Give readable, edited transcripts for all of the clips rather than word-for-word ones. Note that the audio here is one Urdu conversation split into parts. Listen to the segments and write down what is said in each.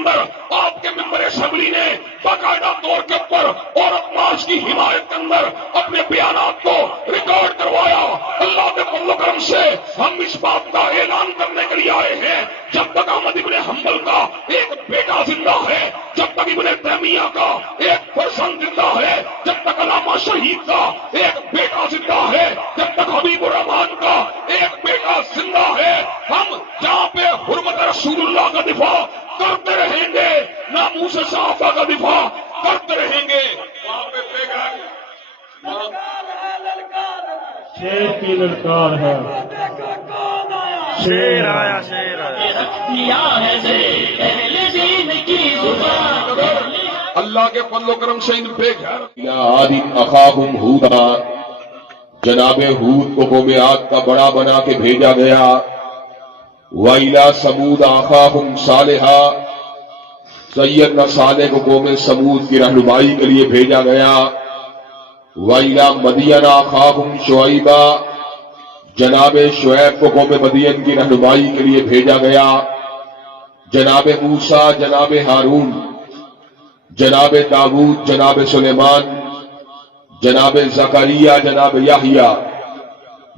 اندر آپ کے ممبر اسمبلی نے باقاعدہ طور کے اوپر عورت مارچ کی حمایت کے اندر اپنے بیانات کو ریکارڈ کروایا. اللہ کے فضل و کرم سے ہم اس بات کا اعلان کرنے کے لیے آئے ہیں جب تک احمد ابن حنبل کا ایک بیٹا زندہ ہے، جب تک ابن تیمیہ کا ایک فرزند زندہ ہے، جب تک علامہ شہید کا ایک بیٹا زندہ ہے، جب تک حبیب الرحمان کا ایک بیٹا زندہ ہے، ہم جہاں پہ حرمت رسول اللہ کا دفاع کرتے رہیں گے، ناموس صحابہ کا دفاع کرتے رہیں گے. شیر کی للکار ہے، شیر آیا شیر آیا. اللہ کے فضل و کرم سے ان بے گھر عاد اخاہم ہودا، جناب ہود کو قوم عاد کا بڑا بنا کے بھیجا گیا. وَإِلَىٰ ثَمُودَ أَخَاهُمْ صَالِحًا، سیدنا صالح کو قوم سمود کی رہنمائی کے لیے بھیجا گیا. وَإِلَىٰ مَدْيَنَ أَخَاهُمْ شُعَيْبًا، جناب شعیب کو قوم مدین کی رہنمائی کے لیے بھیجا گیا. جناب موسیٰ، جناب ہارون، جناب داؤد، جناب سلیمان، جناب زکریا، جناب یحییٰ،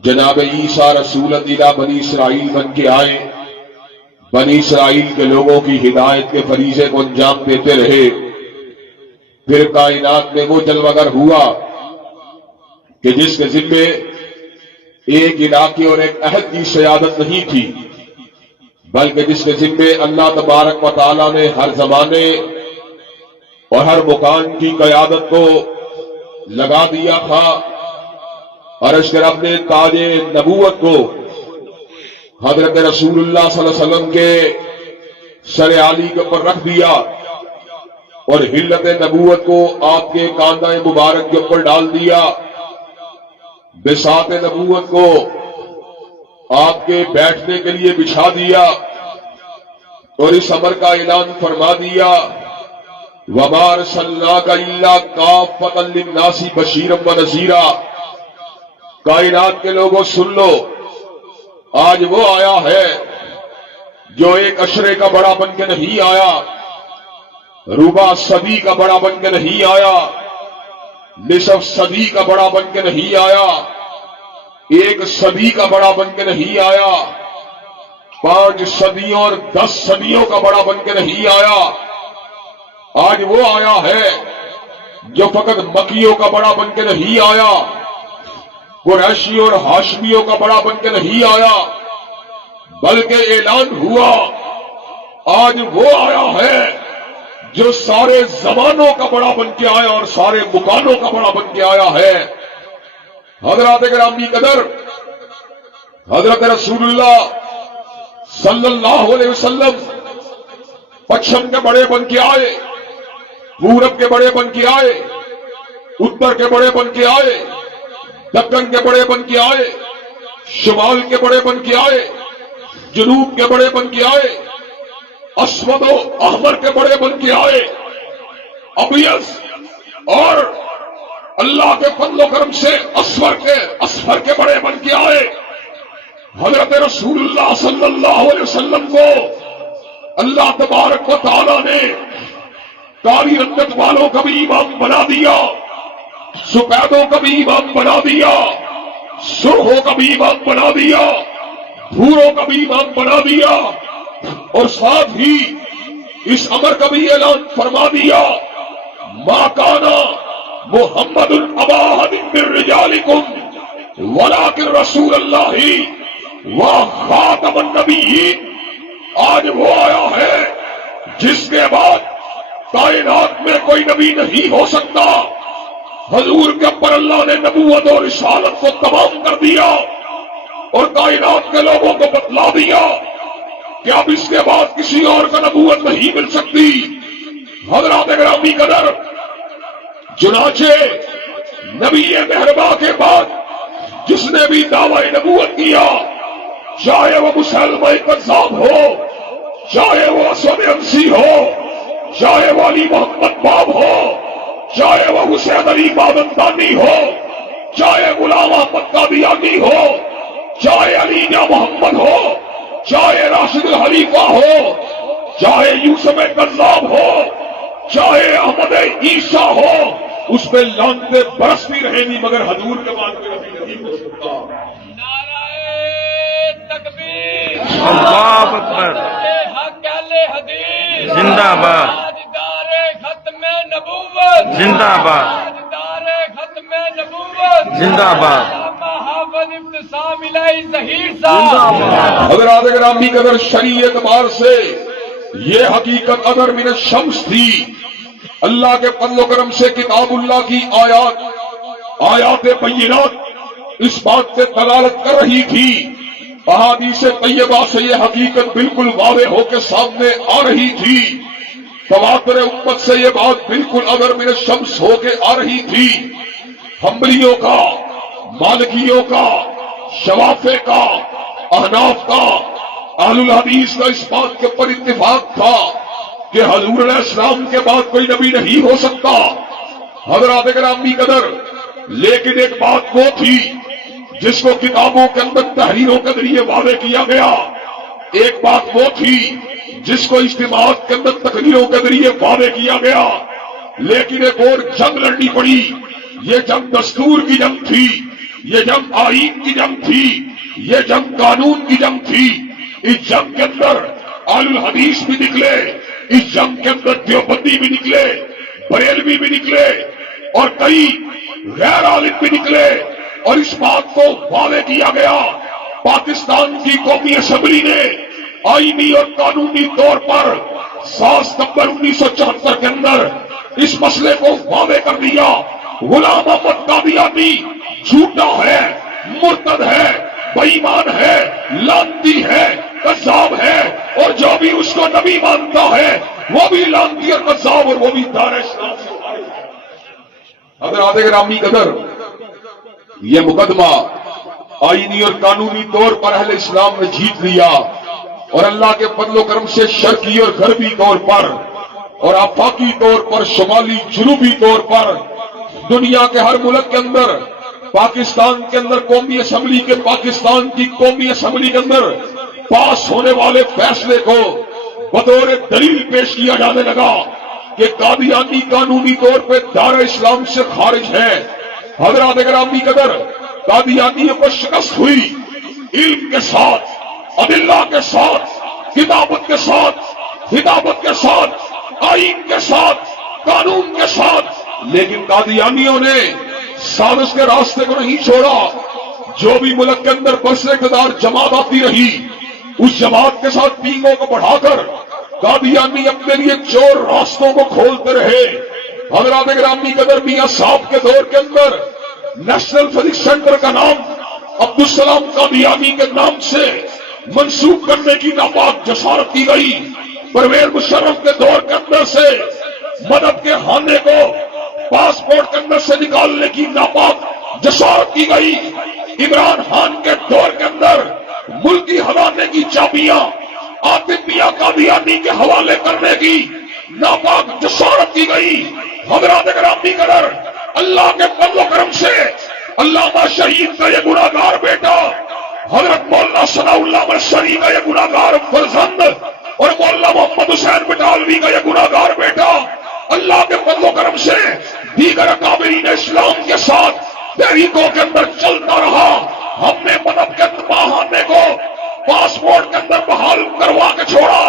جناب عیسیٰ رسول اللہ بنی اسرائیل بن کے آئے، بنی اسرائیل کے لوگوں کی ہدایت کے فریضے کو انجام دیتے رہے. پھر کائنات میں وہ جلوگر ہوا کہ جس کے ذمے ایک علاقے اور ایک عہد کی سیادت نہیں تھی، بلکہ جس کے ذمے اللہ تبارک و تعالیٰ نے ہر زمانے اور ہر مکان کی قیادت کو لگا دیا تھا. عرش کے رب نے تاج نبوت کو حضرت رسول اللہ صلی اللہ علیہ وسلم کے سر عالی کے اوپر رکھ دیا اور حلت نبوت کو آپ کے کاندھے مبارک کے اوپر ڈال دیا. بساط نبوت کو آپ کے بیٹھنے کے لیے بچھا دیا اور اس امر کا اعلان فرما دیا، وَمَا أَرْسَلْنَاكَ إِلَّا كَافَّةً لِلنَّاسِ بَشِيرًا وَنَذِيرًا. کائنات کے لوگوں سن لو، آج وہ آیا ہے جو ایک عشرے کا بڑا بن کے نہیں آیا، ربع صدی کا بڑا بن کے نہیں آیا، نصف صدی کا بڑا بن کے نہیں آیا، ایک صدی کا بڑا بن کے نہیں آیا، 5 صدیوں اور 10 صدیوں کا بڑا بن کے نہیں آیا. آج وہ آیا ہے جو فقط مکیوں کا بڑا بن کے نہیں آیا، قریشیوں اور ہاشمیوں کا بڑا بن کے نہیں آیا، بلکہ اعلان ہوا آج وہ آیا ہے جو سارے زمانوں کا بڑا بن کے آیا اور سارے مکانوں کا بڑا بن کے آیا ہے. حضرات گرامی قدر، حضرت رسول اللہ صلی اللہ علیہ وسلم پچھم کے بڑے بن کے آئے، پورب کے بڑے بن کے آئے، اتر کے بڑے بن کے آئے، دکن کے بڑے بن کے آئے، شمال کے بڑے بن کے آئے، جنوب کے بڑے بن کے آئے، اسود و احمر کے بڑے بن کے آئے، ابیض اور اللہ کے فضل و کرم سے اصفر کے بڑے بن کے آئے. حضرت رسول اللہ صلی اللہ علیہ وسلم کو اللہ تبارک و تعالی نے کالی رنگت والوں کا بھی امام بنا دیا، سفیدوں کا بھی امام بنا دیا، سرخوں کا بھی امام بنا دیا، بھوروں کا بھی امام بنا دیا، اور ساتھ ہی اس امر کا بھی اعلان فرما دیا، ما کانا محمد ابا احد من رجالکم ولکن رسول اللہ وخاتم النبیین. آج وہ آیا ہے جس کے بعد کائنات میں کوئی نبی نہیں ہو سکتا. حضور کے اوپر اللہ نے نبوت اور رسالت کو تمام کر دیا اور کائنات کے لوگوں کو بتلا دیا کہ اب اس کے بعد کسی اور کا نبوت نہیں مل سکتی. حضرات گرامی قدر، چنانچہ نبی مہرباں کے بعد جس نے بھی دعوی نبوت کیا، چاہے وہ مسلمہ کذاب ہو، چاہے وہ اسود انسی ہو، چاہے وہ علی محمد باب ہو، چاہے وہ حسین علی بابندانی ہو، چاہے غلام احمد قادیانی ہو، چاہے علی یا محمد ہو، چاہے راشد الخلیفہ ہو، چاہے یوسف کذاب ہو چاہے احمد عیسیٰ ہو اس پہ لعنتیں برستی رہیں گی مگر حضور کے بعد کوئی نبی نہیں ہو سکتا. اللہ اکبر. زندہ باد. زندہ باد. زندہ باد. حضرات گرامی قدر شرعی اعتبار سے یہ حقیقت اگر من الشمس تھی. اللہ کے فضل و کرم سے کتاب اللہ کی آیات بینات اس بات سے دلالت کر رہی تھی. احادیث طیبہ سے یہ حقیقت بالکل واضح ہو کے سامنے آ رہی تھی. تواتر امت سے یہ بات بالکل اگر من الشمس ہو کے آ رہی تھی. حنبلیوں کا، مالکیوں کا، شوافع کا، احناف کا، اہل الحدیث کا اس بات کے پر اتفاق تھا کہ حضور علیہ السلام کے بعد کوئی نبی نہیں ہو سکتا. حضرات گرامی قدر لیکن ایک بات وہ تھی جس کو کتابوں کے اندر تحریروں کے ذریعے واضح کیا گیا. ایک بات وہ تھی جس کو اجتماعات کے اندر تقریروں کے ذریعے واضح کیا گیا. لیکن ایک اور جنگ لڑنی پڑی. یہ جنگ دستور کی جنگ تھی، یہ جنگ آئین کی جنگ تھی، یہ جنگ قانون کی جنگ تھی. اس جنگ کے اندر اہل الحدیث بھی نکلے، اس جنگ کے اندر دیوبندی بھی نکلے، بریلوی بھی نکلے اور کئی غیر عالم بھی نکلے. اور اس بات کو واضح کیا گیا پاکستان کی قومی اسمبلی نے آئینی اور قانونی طور پر 7 ستمبر 1974 کے اندر اس مسئلے کو واضح کر دیا. غلام احمد قادیانی جھوٹا ہے، مرتد ہے، بے ایمان ہے، لعنتی ہے، کذاب ہے اور جو بھی اس کو نبی مانتا ہے وہ بھی لعنتی اور کذاب اور وہ بھی دار اسلام سے خارج ہے. حضرات گرامی قدر یہ مقدمہ آئینی اور قانونی طور پر اہل اسلام نے جیت لیا اور اللہ کے فضل و کرم سے شرقی اور غربی طور پر اور آفاقی طور پر شمالی جنوبی طور پر دنیا کے ہر ملک کے اندر پاکستان کے اندر قومی اسمبلی کے پاکستان کی قومی اسمبلی کے اندر پاس ہونے والے فیصلے کو بطور دلیل پیش کیا جانے لگا کہ قادیانی قانونی طور پہ دار اسلام سے خارج ہے. حضرات گرامی قدر قادیانیوں کو شکست ہوئی علم کے ساتھ، ادلہ کے ساتھ، کتابت کے ساتھ، ہدایت کے ساتھ، آئین کے ساتھ، قانون کے ساتھ. لیکن قادیانیوں نے سازش کے راستے کو نہیں چھوڑا. جو بھی ملک کے اندر برسر اقتدار جماعت آتی رہی اس جماعت کے ساتھ پینگوں کو بڑھا کر قادیانی اپنے لیے چور راستوں کو کھولتے رہے. حضرات گرامی قدر میاں صاحب کے دور کے اندر نیشنل فزکس سینٹر کا نام عبدالسلام قادیانی کے نام سے منسوخ کرنے کی ناپاک جسارت کی گئی. پرویز مشرف کے دور کے اندر سے مدد کے خانے کو پاسپورٹ کے اندر سے نکالنے کی ناپاک جسارت کی گئی. عمران خان کے دور کے اندر ملکی خزانے کی چابیاں عاطف میاں قادیانی کے حوالے کرنے کی ناپاک جسارت کی گئی. حضرات گرامی قدر اللہ کے فضل و کرم سے علامہ شہید کا یہ گناہگار بیٹا حضرت مولانا ثناء اللہ شریف کا یہ گناہگار فرزند اور مولانا محمد حسین بٹالوی کا یہ گناہگار بیٹا اللہ کے فضل و کرم سے دیگر اکابرین اسلام کے ساتھ تحریکوں کے اندر چلتا رہا. ہم نے مدد کے بہانے کو پاسپورٹ کے اندر بحال کروا کے چھوڑا.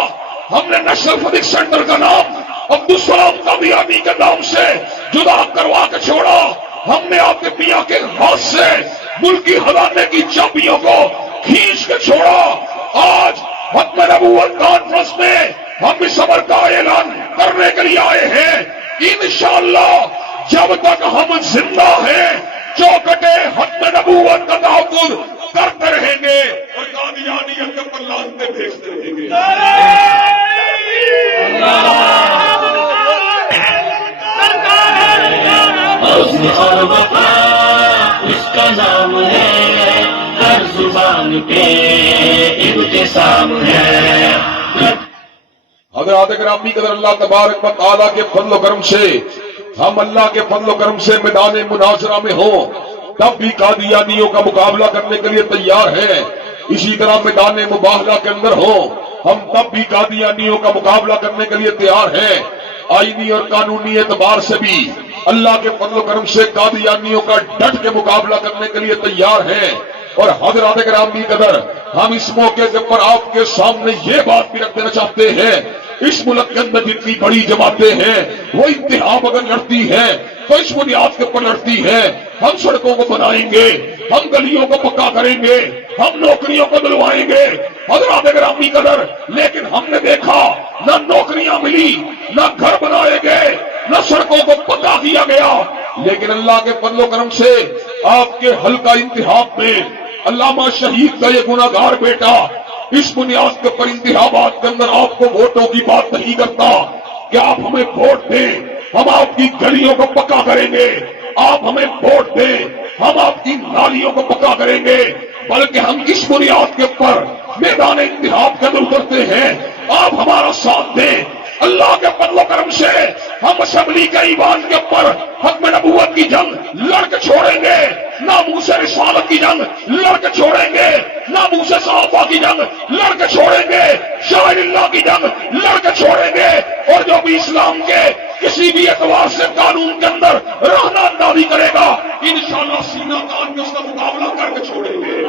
ہم نے نیشنل فزکس سینٹر کا نام عبدالسلام قادیانی کے نام سے جدا کروا کے چھوڑا. ہم نے آپ کے میاں کے ہاتھ سے ملکی خزانے کی چابیوں کو کھینچ کے چھوڑا. آج ختم نبوت کانفرنس میں ہم اس امر کا اعلان کرنے کے لیے آئے ہیں. انشاءاللہ جب تک ہم زندہ ہیں چوکٹے ختم نبوت کا تحفظ کرتے رہیں گے اور قادیانیت کے پر لعنتیں بھیجتے رہیں گے. حسن اور وفا اس کا نام ہے، ہر زبان پہ ابتسام ہے. حضرات گرامی قدر اللہ تبارک و تعالیٰ کے فضل و کرم سے ہم اللہ کے فضل و کرم سے میدان مناظرہ میں ہوں تب بھی قادیانیوں کا مقابلہ کرنے کے لیے تیار ہیں. اسی طرح میدان مباہلہ کے اندر ہوں ہم تب بھی قادیانیوں کا مقابلہ کرنے کے لیے تیار ہیں، آئینی اور قانونی اعتبار سے بھی اللہ کے فضل و کرم سے قادیانیوں کا ڈٹ کے مقابلہ کرنے کے لیے تیار ہیں۔ اور حضرات گرامی قدر، ہم اس موقع کے پر آپ کے سامنے یہ بات بھی رکھ دینا چاہتے ہیں، اس ملک کے اندر جتنی بڑی جماعتیں ہیں وہ انتخاب اگر لڑتی ہیں تو اس بنیاد کے اوپر لڑتی ہیں، ہم سڑکوں کو بنائیں گے، ہم گلیوں کو پکا کریں گے، ہم نوکریوں کو دلوائیں گے حضرات گرامی قدر، لیکن ہم نے دیکھا نہ نوکریاں ملی، نہ گھر بنائے گئے، نہ سڑکوں کو پکا کیا گیا۔ لیکن اللہ کے فضل و کرم سے آپ کے حلقہ انتخاب میں علامہ شہید کا یہ گناہگار بیٹا اس بنیاد کے پر انتخابات کے اندر آپ کو ووٹوں کی بات نہیں کرتا کہ آپ ہمیں ووٹ دیں، ہم آپ کی گلیوں کو پکا کریں گے، آپ ہمیں ووٹ دیں، ہم آپ کی نالیوں کو پکا کریں گے، بلکہ ہم اس بنیاد کے اوپر میدان انتخاب کے اندر اترتے ہیں، آپ ہمارا ساتھ دیں۔ اللہ کے فضل و کرم سے ہم اسمبلی کے ایوان کے اوپر حکم نبوت کی جنگ لڑ کے چھوڑیں گے، ناموس رسالت کی جنگ لڑ کے چھوڑیں گے، ناموس صحابہ کی جنگ لڑ کے چھوڑیں گے، شاعر اللہ کی جنگ لڑ کے چھوڑیں گے، اور جو بھی اسلام کے کسی بھی اعتبار سے قانون کے اندر رہنا اندازی کرے گا انشاءاللہ سینہ تان کے اس کا مقابلہ کر کے چھوڑیں گے۔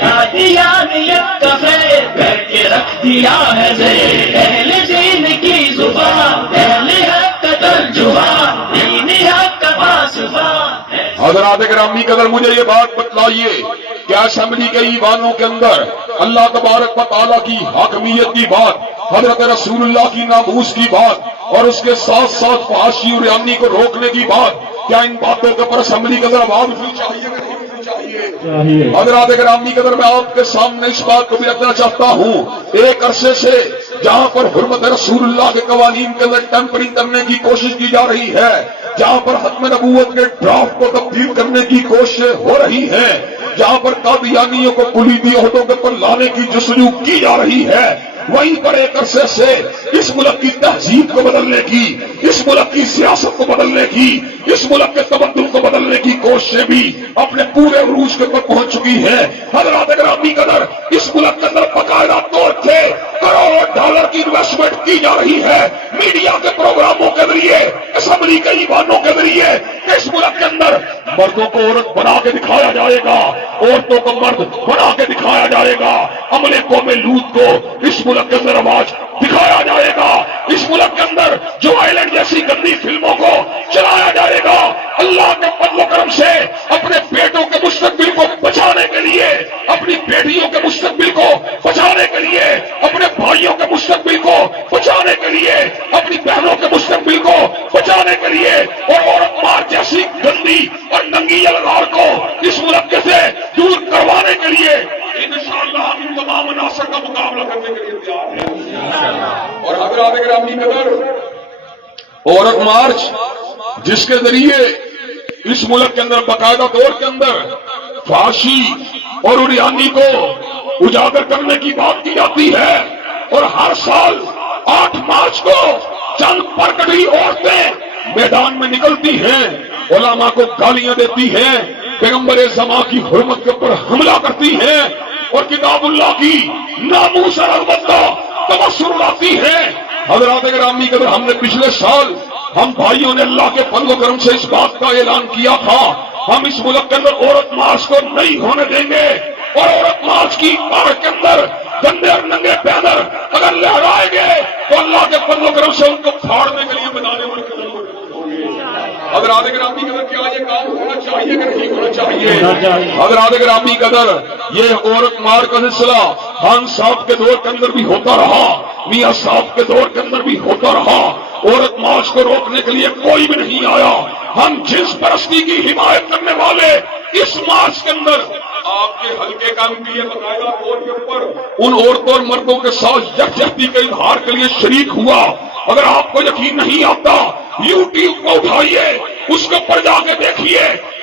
قادیانیت کا خیر کر کے رکھ دیا ہے زیر، اہل دین کی زبان، اہل حق کا ترجمان، دین حق کا پاسبان۔ حضرات گرامی قدر، مجھے یہ بات بتلائیے کہ اسمبلی کے ایوانوں کے اندر اللہ تبارک و تعالیٰ کی حاکمیت کی بات، حضرت رسول اللہ کی ناموس کی بات اور اس کے ساتھ ساتھ فحاشی اور ریانی کو روکنے کی بات، کیا ان باتوں کے اوپر اسمبلی کے اندر آواز اٹھنی چاہیے کہ نہیں اٹھنی چاہیے؟ حضرات گرامی قدر، میں آپ کے سامنے اس بات کو بھی رکھنا چاہتا ہوں، ایک عرصے سے جہاں پر حرمت رسول اللہ کے قوانین کے اندر ٹیمپرنگ کرنے کی کوشش کی جا رہی ہے، جہاں پر ختم نبوت کے ڈرافٹ کو تبدیل کرنے کی کوششیں ہو رہی ہیں، جہاں پر قادیانیوں کو کلیدی عہدوں کے پر لانے کی جستجو کی جا رہی ہے، وہیں پر ایک عرصے سے اس ملک کی تہذیب کو بدلنے کی، اس ملک کی سیاست کو بدلنے کی، اس ملک کے تمدن کو بدلنے کی کوششیں بھی اپنے پورے عروج کے پر پہنچ چکی ہیں۔ حضرات گرامی قدر، اس ملک کے اندر باقاعدہ طور سے کروڑوں ڈالر کی انویسٹمنٹ کی جا رہی ہے میڈیا کے پروگراموں کے ذریعے، اسمبلی کے ایوانوں کے ذریعے، اس ملک کے اندر مردوں کو عورت بنا کے دکھایا جائے گا، عورتوں کو مرد بنا کے دکھایا جائے گا، عملے قوم لوط کو اس ملک کے اندر آواز دکھایا جائے گا، اس ملک کے اندر جو آئلینڈ جیسی گندی فلموں کو چلایا جائے گا۔ اللہ کے فضل و کرم سے اپنے بیٹوں کے مستقبل کو بچانے کے لیے، اپنی بیٹیوں کے مستقبل کو بچانے کے لیے، اپنے بھائیوں کے مستقبل کو بچانے کے لیے، اپنی بہنوں کے مستقبل کو بچانے کے لیے، اور عورت مار جیسی گندی اور ننگی الغار کو اس ملک سے دور کروانے کے لیے انشاءاللہ ہم ان تمام عناصر کا مقابلہ کرنے کے لیے تیار ہیں۔ اور حضرات گرامی قدر، عورت مارچ جس کے ذریعے اس ملک کے اندر باقاعدہ طور کے اندر فحاشی اور عریانی کو اجاگر کرنے کی بات کی جاتی ہے، اور ہر سال 8 مارچ کو چند پرکٹی عورتیں میدان میں نکلتی ہیں، علماء کو گالیاں دیتی ہیں، پیغمبر زمان کی حرمت کے اوپر حملہ کرتی ہیں، اور کتاب اللہ کی ناموس اور عظمت کا تبصر اڑاتی ہیں۔ حضرات گرامی قدر، ہم نے پچھلے سال ہم بھائیوں نے اللہ کے فضل و کرم سے اس بات کا اعلان کیا تھا، ہم اس ملک کے اندر عورت مارچ کو نہیں ہونے دیں گے، اور عورت مارچ کی پارک کے اندر گندے اور ننگے بینر اگر لہرائیں گے تو اللہ کے فضل و کرم سے ان کو پھاڑنے کے لیے بتانے والے قدم ہوں گے۔ حضرات گرامی قدر، کیا یہ کام ہونا چاہیے کہ نہیں ہونا چاہیے؟ حضرات گرامی قدر، یہ عورت مار کا سلسلہ خان صاحب کے دور کے اندر بھی ہوتا رہا، میاں صاحب کے دور کے اندر بھی ہوتا رہا، عورت مارچ کو روکنے کے لیے کوئی بھی نہیں آیا۔ ہم جنس پرستی کی حمایت کرنے والے اس مارچ کے اندر آپ کے حلقے کا بھی باقاعدہ طور کے اوپر ان عورتوں اور مردوں کے ساتھ یکجہتی کے اظہار کے لیے شریک ہوا۔ اگر آپ کو یقین نہیں آتا، یوٹیوب کو اٹھائیے، اس کے اوپر جا کے دیکھیے،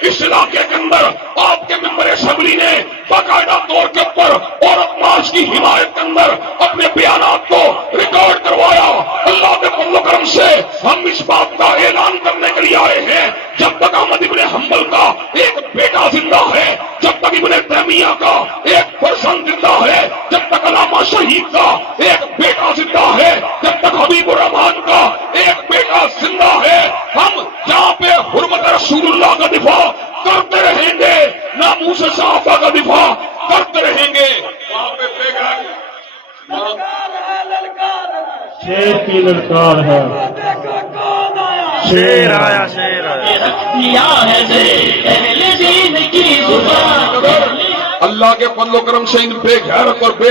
اس علاقے کے اندر آپ کے ممبر اسمبلی نے باقاعدہ طور کے اوپر عورت مارچ کی حمایت کے اندر اپنے بیانات کو ریکارڈ کروایا۔ اللہ کے فضل و کرم سے ہم اس بات کا اعلان کرنے کے لیے آئے ہیں، جب تک احمد ابن حنبل کا ایک بیٹا زندہ ہے، جب تک ابن تیمیہ کا ایک فرزند زندہ ہے، جب تک علامہ شہید کا ایک بیٹا زندہ ہے، جب تک حبیب الرحمان کا ایک بیٹا زندہ ہے، ہم یہاں پہ حرمت رسول اللہ کا دفاع کرتے رہیں گے، ناموس صحابہ کا دفاع کرتے رہیں گے۔ وہاں پہ شیر کی للکار ہے، شیر آیا شیر آیا۔ رکھ دیا ہے زیر اہل دین کی زبان۔ اللہ کے فضل و کرم سے ان بے غیرت اور بے